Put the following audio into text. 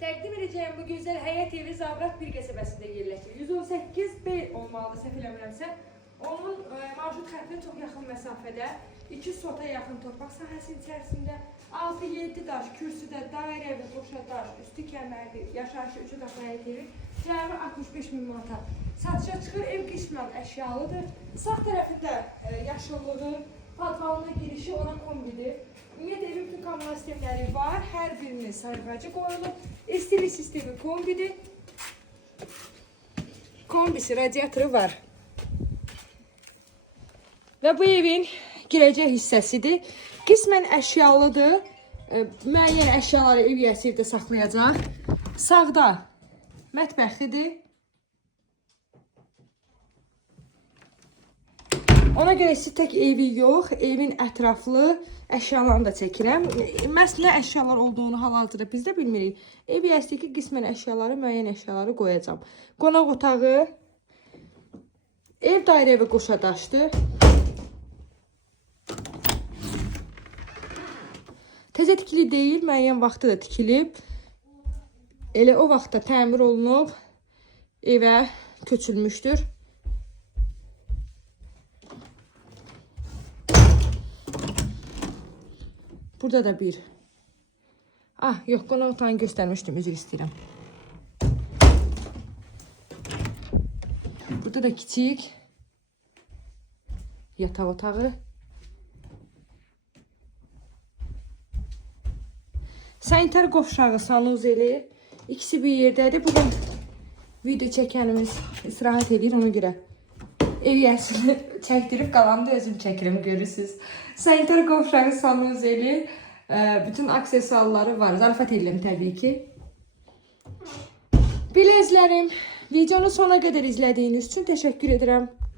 Təqdim edəcəyim bu gözəl həyət evi Zabrat bir qəsəbəsində yerləşir. 118B olmalıdır, səhv eləmirəmsə. Onun marşrut xəttinə çox yaxın məsafədə, 2 sota yaxın torpaq sahəsinin içərisində 6-7 daş, kürsüdə, dairə və qoşa daş, üstü kəmərli, yaşayışı 3 otaqlı həyət evi təxminən 65 min manata satışa çıxır. Ev qismən əşyalıdır. Sağ tərəfində yaşıllığı, patronuna girişi ona kombidir. Ümumiyyətlə evin bütün kamera sistemləri var. Hər birinin sarıqacı qoyulub. STV sistemi kombidir. Kombisi, radiatoru var. Və bu evin girəcək hissəsidir. Qismən əşyalıdır. Müəyyən əşyaları ev yiyəsi evdə saxlayacaq. Sağda mətbəxidir. Ona görə siz tək evi yox, evin ətraflı əşyalarını da çəkirəm. Məhz nə əşyalar olduğunu hal-hazırda biz də bilmirik. Ev yiyəsindəki qismən əşyaları, müəyyən əşyaları qoyacam. Qonaq otağı, ev dairə və qoşa daşdır. Təzə tikili deyil, müəyyən vaxtda da tikilib. Elə o vaxtda təmir olunub, evə köçülmüşdür. Burada da bir. Yox, qonaq otağını göstərmişdim, üzr istəyirəm. Burada da kiçik yataq otağı. Sanitar qovşağı, sanuzeli. İkisi bir yerdədir. Bugün video çəkənimiz istirahət edir, ona görə ev yiyəsini çəkdirib qalanı da özüm çəkirəm, görürsünüz. Sanitar qovşağı, sanuzeli, bütün aksesuarları var. Zarafat edirəm təbii ki. Bilezlərim, videonu sona qədər izlədiyiniz üçün təşəkkür edirəm.